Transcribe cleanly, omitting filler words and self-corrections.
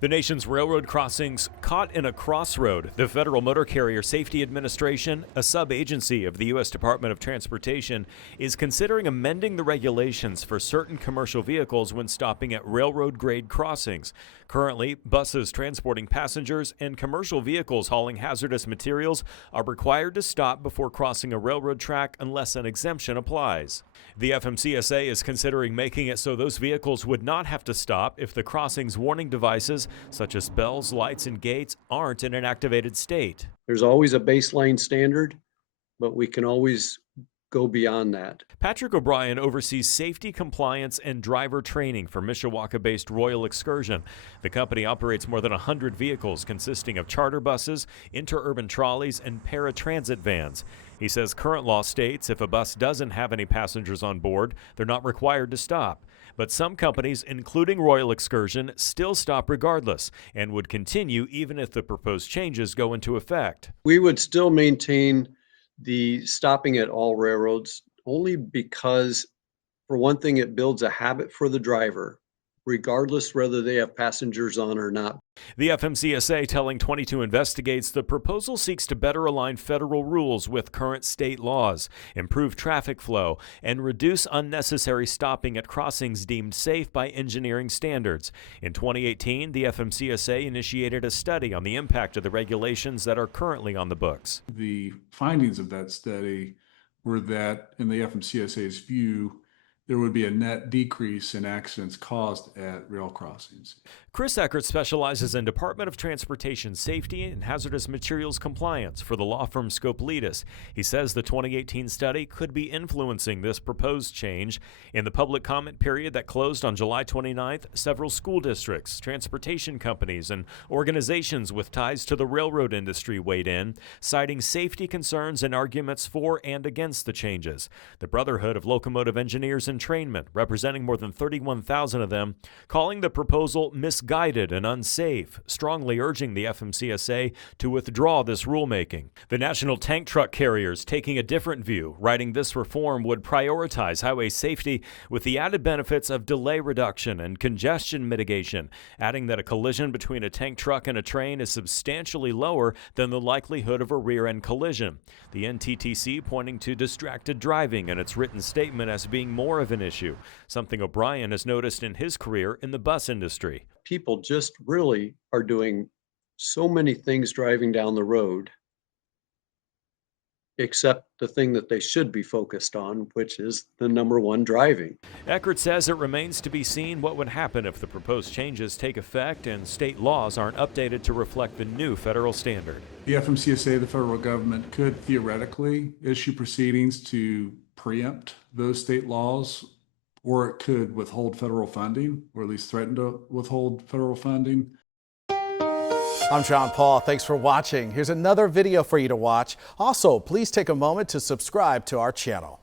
The nation's railroad crossings caught in a crossroad. The Federal Motor Carrier Safety Administration, a sub-agency of the U.S. Department of Transportation, is considering amending the regulations for certain commercial vehicles when stopping at railroad-grade crossings. Currently, buses transporting passengers and commercial vehicles hauling hazardous materials are required to stop before crossing a railroad track unless an exemption applies. The FMCSA is considering making it so those vehicles would not have to stop if the crossing's warning devices, such as bells, lights, and gates, aren't in an activated state. There's always a baseline standard, but we can always go beyond that. Patrick O'Brien oversees safety, compliance, and driver training for Mishawaka-based Royal Excursion. The company operates more than 100 vehicles consisting of charter buses, interurban trolleys, and paratransit vans. He says current law states if a bus doesn't have any passengers on board, they're not required to stop. But some companies, including Royal Excursion, still stop regardless and would continue even if the proposed changes go into effect. We would still maintain the stopping at all railroads only because, for one thing, it builds a habit for the driver, regardless whether they have passengers on or not. The FMCSA telling 22 Investigates the proposal seeks to better align federal rules with current state laws, improve traffic flow, and reduce unnecessary stopping at crossings deemed safe by engineering standards. In 2018, the FMCSA initiated a study on the impact of the regulations that are currently on the books. The findings of that study were that, in the FMCSA's view, there would be a net decrease in accidents caused at rail crossings. Chris Eckert specializes in Department of Transportation safety and hazardous materials compliance for the law firm Scopelitis. He says the 2018 study could be influencing this proposed change. In the public comment period that closed on July 29th, several school districts, transportation companies, and organizations with ties to the railroad industry weighed in, citing safety concerns and arguments for and against the changes. The Brotherhood of Locomotive Engineers and Trainmen, representing more than 31,000 of them, calling the proposal misguided and unsafe, strongly urging the FMCSA to withdraw this rulemaking. The National Tank Truck Carriers taking a different view, writing this reform would prioritize highway safety with the added benefits of delay reduction and congestion mitigation, adding that a collision between a tank truck and a train is substantially lower than the likelihood of a rear-end collision. The NTTC pointing to distracted driving in its written statement as being more of an issue, something O'Brien has noticed in his career in the bus industry. People just really are doing so many things driving down the road, except the thing that they should be focused on, which is the number one, driving. Eckert says it remains to be seen what would happen if the proposed changes take effect and state laws aren't updated to reflect the new federal standard. The FMCSA, the federal government, could theoretically issue proceedings to preempt those state laws, or it could withhold federal funding, or at least threaten to withhold federal funding. I'm John Paul. Thanks for watching. Here's another video for you to watch. Also, please take a moment to subscribe to our channel.